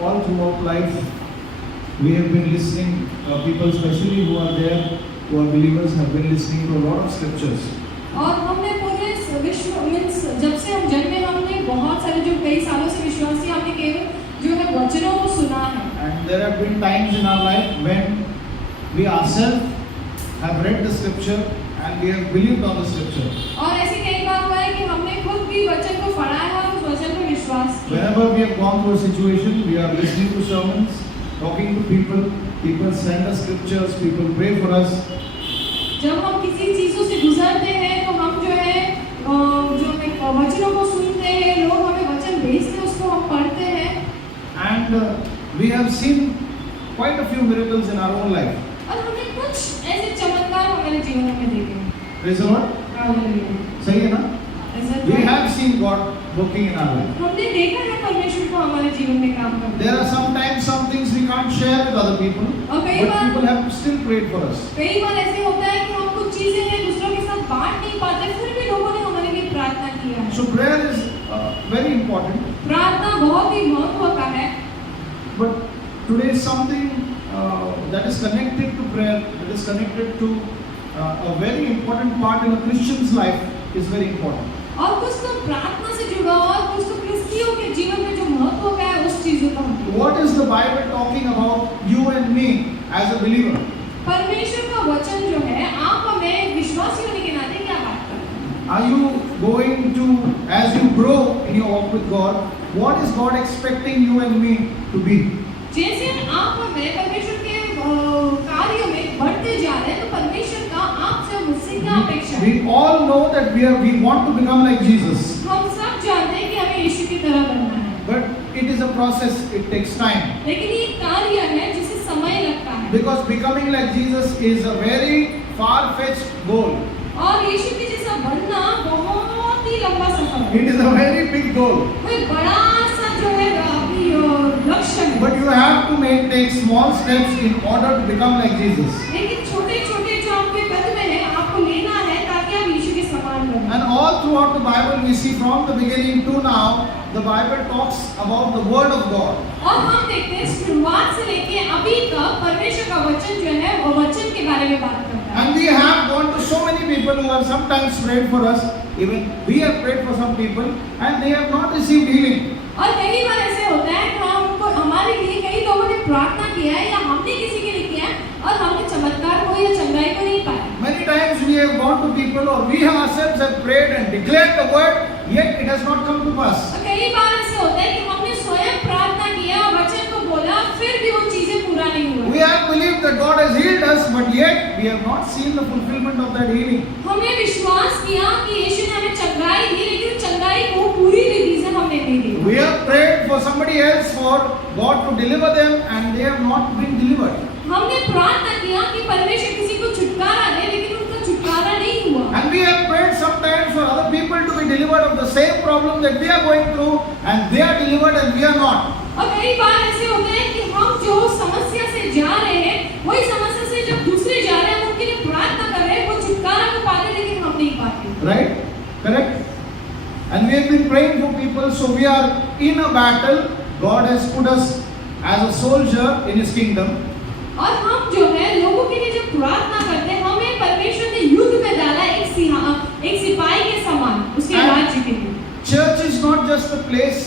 all throughout life, we have been listening, people especially who are there, who are believers, have been listening to a lot of scriptures. और हमने पूरे विश्व means जब से हम जन्मे हमने बहुत सारे जो कई सालों से विश्वासी हमने केवल जो है वचनों को सुना है. And there have been times in our life when we ourselves have read the scripture and we have believed on the scripture. और ऐसे कई बार हुआ है कि हमने खुद भी वचन को पढ़ा है और उस वचन पर विश्वास किया. Whenever we have gone through a situation, we are listening to sermons, talking to people, people send us scriptures, people pray for us. जब हम किसी चीजों से गुजरते हैं तो हम जो है वचनों को सुनते हैं, लोग हमें वचन भेजते हैं, उसको हम पढ़ते हैं. And we have seen quite a few miracles in our own life. और हमने कुछ ऐसे चमत्कार हमारे जीवन में देखे हैं. Praise the Lord. हालेलुया. सही है ना? ऐसा We तो have seen God working in our life. हमने देखा है परमेश्वर को हमारे जीवन में काम करते. There are sometimes some things we can't share with other people, और but कई बार people have still prayed for us. कई बार ऐसे होता है कि हम कुछ चीजें हैं दूसरों के साथ बांट नहीं पाते, फिर भी लोगों ने हमारे लिए प्रार्थना किया है. So prayer is very important. प्रार्थना बहुत ही महत्व का है. But today something that is connected to prayer, that is connected to a very important part in a Christian's life is very important. और कुछ तो प्रार्थना से जुड़ा हुआ और कुछ तो क्रिस्तियों के जीवन में जो महत्व का है उस चीजों का हम. What is the Bible talking about you and me as a believer? परमेश्वर का वचन जो है आप हमें विश्वासी होने के नाते क्या बात करते हैं? Are you going to, as you grow in your walk with God, what is God expecting you and me to be? जैसे आप हमें परमेश्वर के कार्यों में बढ़ते जा रहे हैं तो परमेश्वर का आपसे मुझसे क्या अपेक्षा है? We all know that we want to become like Jesus. हम सब जानते हैं कि हमें यीशु की तरह बनना है. But it is a process, it takes time. लेकिन ये कार्य है जिसे समय लगता है. Because becoming like Jesus is a very far-fetched goal. और यीशु के जैसा बनना बहुत ही लंबा सफर है. It is a very big goal. वो एक बड़ा सा जो है लक्ष्य है. But you have to take small steps in order to become like Jesus. लेकिन छोटे-छोटे जो आपके कदम हैं आपको लेना है ताकि आप यीशु के समान बनें. And all throughout the Bible we see from the beginning to now, the Bible talks about the Word of God. और हम देखते हैं शुरुआत से लेके अभी तक परमेश्वर का वचन जो है वो वचन के बारे में बात करता है. And we have gone to so many people who have sometimes prayed for us. Even we have prayed for some people and they have not received healing. और कई बार ऐसे होता है कि हमको हमारे लिए कई लोगों ने प्रार्थना किया है या हमने किसी के लिए किया है और हमने चमत्कार को या चंगाई को नहीं पाया. Many times we have gone to people or we ourselves have prayed and declared the word, yet it has not come to pass. और कई बार ऐसे होता है कि हमने स्वयं प्रार्थना किया और वचन को बोला फिर भी वो चीजें पूरा नहीं हुआ. We have believed that God has healed us, but yet we have not seen the fulfillment of that healing. हमने विश्वास किया कि यीशु ने हमें चंगाई दी लेकिन चंगाई को पूरी विधि से हमने नहीं दी. We have prayed for somebody else for God to deliver them and they have not been delivered. हमने प्रार्थना किया कि परमेश्वर किसी को छुटकारा दे लेकिन उनका छुटकारा नहीं हुआ. And we have prayed sometimes for other people to be delivered of the same problem that we are going through and they are delivered and we are not. और कई बार ऐसे होते हैं कि हम जो समस्या से जा रहे हैं वही समस्या से जब दूसरे जा रहे हैं उनके लिए प्रार्थना कर रहे हैं वो छुटकारा को पाते लेकिन हम नहीं पाते. Right? Correct? And we have been praying for people, so we are in a battle. God has put us as a soldier in His kingdom. और हम जो है लोगों के लिए जब प्रार्थना करते हैं हमें परमेश्वर ने युद्ध में डाला एक सिपाही के समान उसके राज्य के लिए. Church is not just a place,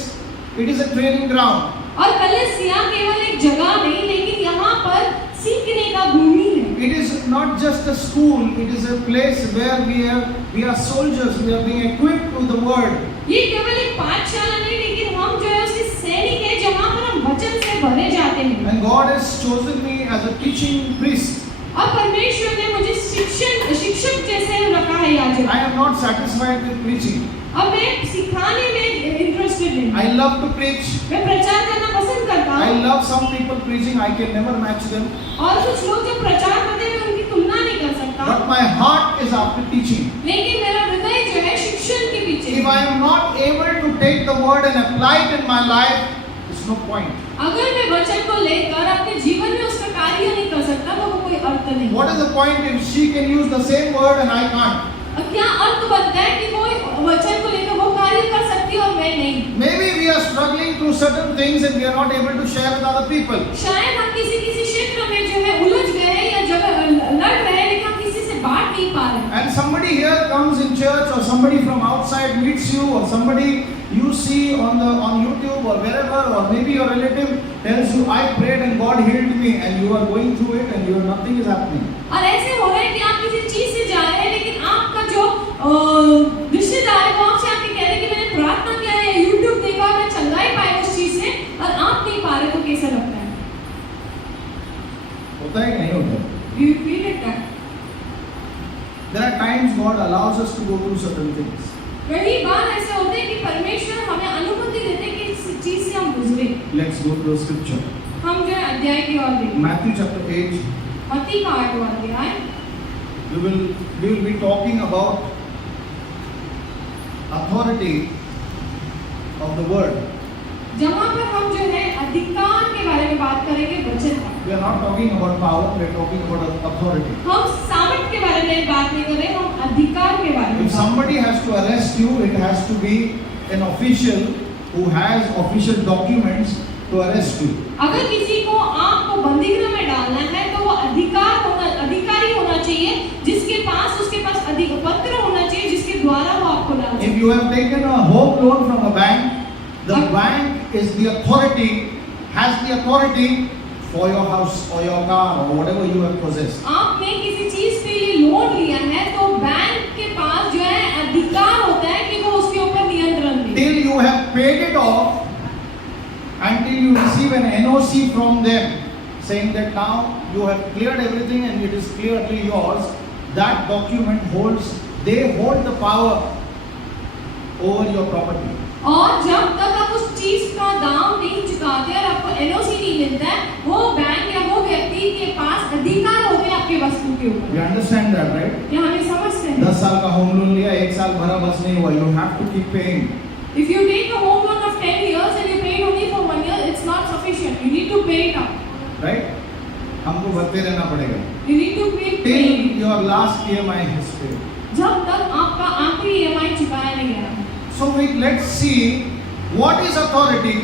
it is a training ground. और कलीसिया केवल एक जगह नहीं लेकिन यहाँ पर सीखने का भूमि है. It is not just a school, it is a place where we are soldiers, we are being equipped with the word. ये केवल एक पाठशाला नहीं लेकिन हम जो है उसके सैनिक हैं जहाँ पर हम वचन से भरे जाते हैं. And God has chosen me as a teaching priest. और परमेश्वर ने मुझे शिक्षक जैसे रखा है याजक. I am not satisfied with preaching. अब मैं सिखाने में इंटरेस्टेड नहीं. I love to preach. मैं प्रचार करना पसंद करता I हूँ. love some people preaching, I can never match them. और कुछ लोग जो प्रचार करते हैं मैं उनकी तुलना नहीं कर सकता. But my heart is after teaching. लेकिन मेरा हृदय जो है शिक्षण के पीछे. If I am not able to take the word and apply it in my life, there's no point. अगर मैं वचन को लेकर अपने जीवन में उसका कार्य नहीं कर सकता तो वो कोई अर्थ नहीं. What is the point if she can use the same word and I can't? क्या अर्थ बनता है कि वो वचन को लेकर वो कार्य कर सकती है और मैं नहीं? Maybe we are struggling through certain things and we are not able to share with other people. शायद हम किसी किसी क्षेत्र में जो है उलझ गए हैं या जगह लड़ रहे हैं, लेकिन हम किसी से बांट नहीं पा रहे। And somebody here comes in church, or somebody from outside meets you, or somebody you see on YouTube or wherever, or maybe your relative tells you, I prayed and God healed me, and you are going through it and nothing is happening. और ऐसे हो रहा है कि आप किसी चीज से जा रहे हैं, लेकिन आपका जो रिश्तेदार है वो आपसे आके कह रहे हैं कि मैंने प्रार्थना किया है, YouTube देखा और मैं चंगाई पाई उस चीज से, और आप नहीं पा रहे, तो कैसा लगता है? होता है कि नहीं होता है? Do you feel it that? There are times God allows us to go through certain things. कई बार ऐसे होते हैं कि परमेश्वर हमें अनुमति देते हैं कि इस चीज से हम गुजरे। Let's go to the scripture. हम जो है अध्याय की ओर देखें। Matthew chapter 8. मत्ती का 8वां अध्याय। We will be talking about authority of the word. जहाँ पर हम जो है अधिकार के बारे में बात करेंगे वचन का। We are not talking about power, we are talking about authority. हम सामर्थ के बारे में बात नहीं कर रहे, हम अधिकार के बारे में। If somebody has to arrest you, it has to be an official who has official documents to arrest you. अगर किसी को आपको बंदीगृह में डालना है तो वो अधिकारी होना चाहिए, जिसके पास पत्र होना चाहिए, जिसके द्वारा वो आपको डाल सके। If you have taken a home loan from a bank, the bank is the authority, has the authority for your house or your car or whatever you have possessed. आपने किसी चीज के लिए लोन लिया है तो बैंक के पास जो है अधिकार होता है कि वो उसके ऊपर नियंत्रण दे। Till you have paid it off, until you receive an NOC from them saying that now you have cleared everything and it is clearly yours, that document holds, they hold the power over your property. और जब तक आप उस चीज का दाम नहीं चुकाते और आपको एनओसी नहीं मिलता है, वो बैंक या वो व्यक्ति के पास अधिकार होते हैं आपके वस्तु के ऊपर। You understand that, right? क्या हमें समझते हैं? 10 साल का होम लोन लिया, 1 साल भरा बस नहीं हुआ, you have to keep paying. If you take a home loan of 10 years and you pay it only for 1 year, it's not sufficient. You need to pay it up. Right? हमको भरते रहना पड़ेगा। You need to pay Till it. your last EMI is paid. जब तक आपका आखिरी EMI चुकाया नहीं गया। So let's see what is authority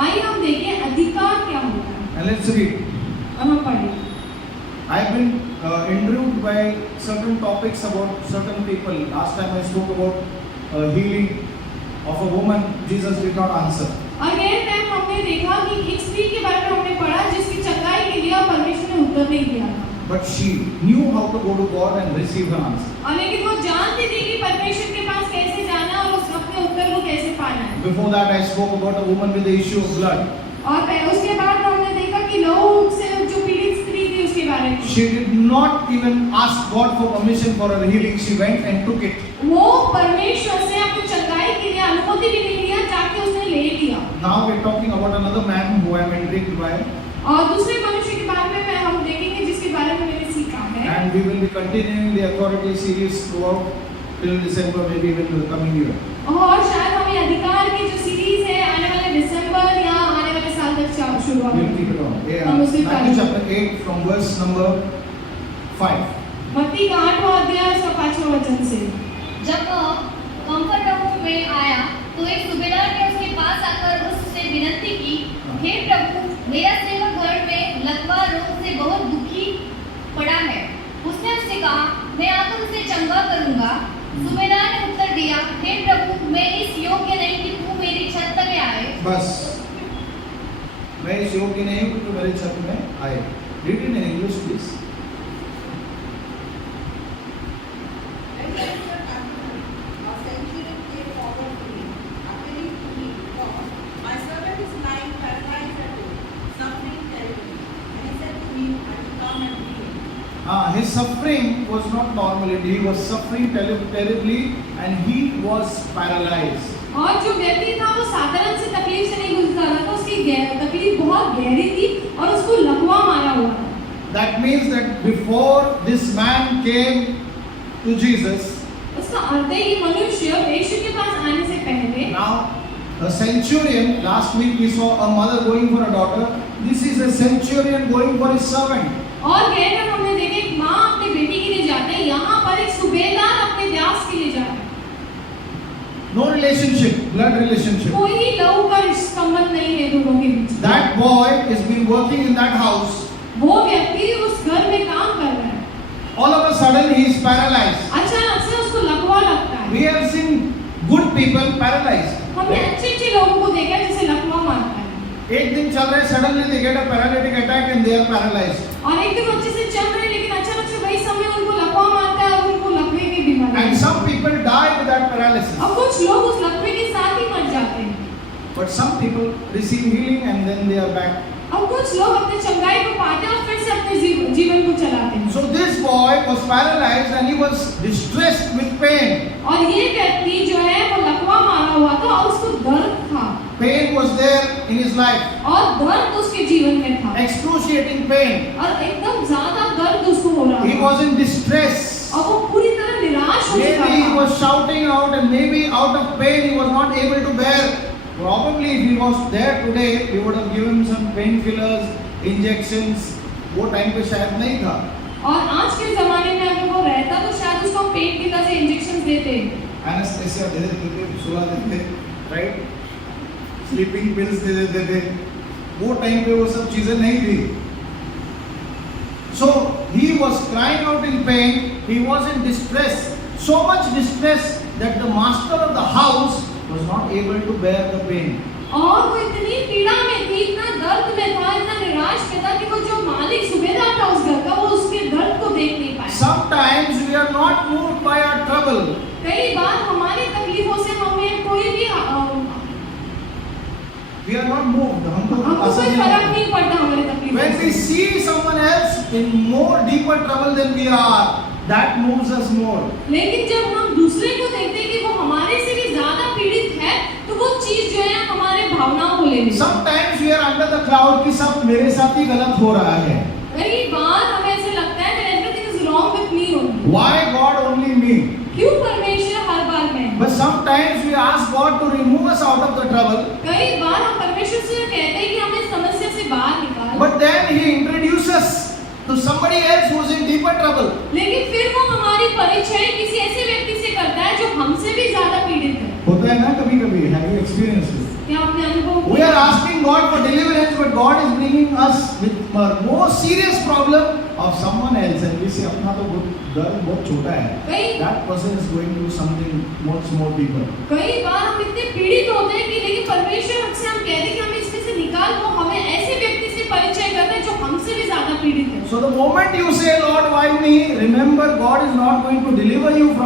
आइए हम देखें अधिकार क्या होता है and let's read. और हम पढ़ें। I've been interviewed by certain topics about certain people. Last time I spoke about healing of a woman. Jesus did not answer. और ये टाइम हमने देखा कि एक स्त्री के बारे में हमने पढ़ा जिसकी चंगाई के लिए परमेश्वर ने उत्तर नहीं दिया। But she knew how to go to God and receive her answer. और लेकिन वो जानती थी कि परमेश्वर के पास कैसे जाना और उस अपने उत्तर को कैसे पाना है। Before that I spoke about a woman with the issue of blood. और उसके बाद हमने देखा कि लहू से जो पीड़ित स्त्री थी उसके बारे में। She did not even ask God for permission for her healing. She went and took it. वो परमेश्वर से अपनी चंगाई के लिए अनुमति भी नहीं लिया, जाके उसने ले लिया। Now we're talking about another man who I am intrigued by. और दूसरे मनुष्य के बारे में हम देखेंगे जिसके बारे में मैंने सीखा है। And we will be continuing the authority series throughout till December, maybe even the coming year. और शायद हमें अधिकार की जो सीरीज है आने वाले दिसंबर या आने वाले साल तक शुरू होगी। We'll keep it on. हम उसी Matthew chapter 8 from verse number 5. मत्ती का 8वां अध्याय उसका 5वां वचन से। जब वह कफरनहूम में आया तो एक सूबेदार ने उसके पास आकर उससे विनती की, हे प्रभु, मेरा सेवक घर में लकवा रोग से बहुत दुखी पड़ा है। उसने उससे कहा, मैं आकर उसे चंगा करूंगा। सूबेदार ने उत्तर दिया, हे प्रभु, मैं इस योग्य नहीं कि तू मेरी छत तक आए। बस मैं इस योग्य नहीं हूँ कि तू मेरे छत में आए। Read it in English, please. His suffering was not normal. He was suffering terribly and he was paralyzed. और जो व्यक्ति था वो साधारण से तकलीफ से नहीं गुजर रहा था, उसकी तकलीफ बहुत गहरी थी और उसको लकवा मारा हुआ था। That means that before this man came to Jesus, उसका अर्थ है ये मनुष्य यीशु के पास आने से पहले, now a centurion, last week we saw a mother going for a daughter. This is a centurion going for his servant. और गए कर हमने देखे एक माँ अपने बेटी के लिए जाते हैं, यहाँ पर एक सूबेदार अपने दास के लिए जा रहे हैं। No relationship, blood relationship. कोई लहू का संबंध नहीं है दोनों के बीच। That boy has been working in that house. वो व्यक्ति उस घर में काम कर रहा है, All of a sudden he is paralyzed. अचानक से उसको लकवा लगता है। We have seen good people paralyzed. हमने अच्छे लोगों को देखा जिसे लकवा मारता है, एक दिन चल रहे, suddenly they get a paralytic attack and they are paralyzed. और एक दिन अच्छे से चल रहे हैं लेकिन अचानक से वही समय उनको लकवा मारता है और उनको लकवे की बीमारी And है। some people die with that paralysis. और कुछ लोग उस लकवे के साथ ही मर जाते हैं, But some people receive healing and then they are back. और कुछ लोग अपने चंगाई को पाते हैं और फिर से अपने जीवन को चलाते हैं। So this boy was paralyzed and he was distressed with pain. और ये व्यक्ति जो है वो लकवा मारा हुआ था और उसको दर्द था, Pain was there in his life. और दर्द उसके जीवन में था, Excruciating pain. और एकदम ज्यादा दर्द उसको हो रहा He था, was in distress. और वो पूरी तरह निराश हो चुका Maybe he था। was shouting out and maybe out of pain he was not able to bear. Probably if he was there today, we would have given him some painkillers, injections. वो time पे शायद नहीं था. और आज के जमाने में अगर वो रहता तो शायद उसको पेन किलर से इंजेक्शन देते। Anesthesia दे देते थे, सुला देते, right? Sleeping pills दे देते थे. वो टाइम पे वो सब चीजें नहीं थी. So he was crying out in pain. He was in distress. So much distress that the master of the house was not able to bear the pain. और वो इतनी पीड़ा में थी, इतना दर्द में था, इतना निराश में था कि वो जो मालिक सूबेदार था उस घर का, वो उसके दर्द को देख नहीं पाया। Sometimes we are not moved by our trouble. कई बार हमारी तकलीफों से हमें कोई भी We are not moved. हमको हमको असर कोई नहीं फर्क होता. नहीं पड़ता हमारी तकलीफों When we से। see someone else in more deeper trouble than we are, that moves us more. लेकिन जब हम दूसरे को देखते हैं कि वो हमारे से भी ज्यादा पीड़ित है, तो वो चीज जो है हमारे भावनाओं को ले लेती है। Sometimes we are under the cloud कि सब मेरे साथ ही गलत हो रहा है. कई बार हमें ऐसे लगता है that everything is wrong with me only। Why God only me? क्यों परमेश्वर हर बार मैं? But sometimes we ask God to remove us out of the trouble. कई बार हम परमेश्वर से कहते हैं कि हमें इस समस्या से बाहर निकाल। But then He introduces us to somebody else who is in deeper trouble. लेकिन फिर वो हमारी परिचय किसी ऐसे व्यक्ति से करता है जो हमसे भी ज्यादा पीड़ित है। होता है ना कभी-कभी. Have you experienced it? क्या आपने अनुभव We are asking God for deliverance, but God is bringing us with a more serious problem of someone else, and we say अपना तो दर्द बहुत छोटा है. कई That person is going through something much more deeper. कई बार हम इतने पीड़ित होते हैं कि लेकिन परमेश्वर हमसे हम कहते हैं कि हमें इसमें से निकाल, वो हमें ऐसे व्यक्ति से परिचय करता है जो हमसे भी ज्यादा पीड़ित है। So the moment you say, Lord, why me? Remember, God is not going to deliver you from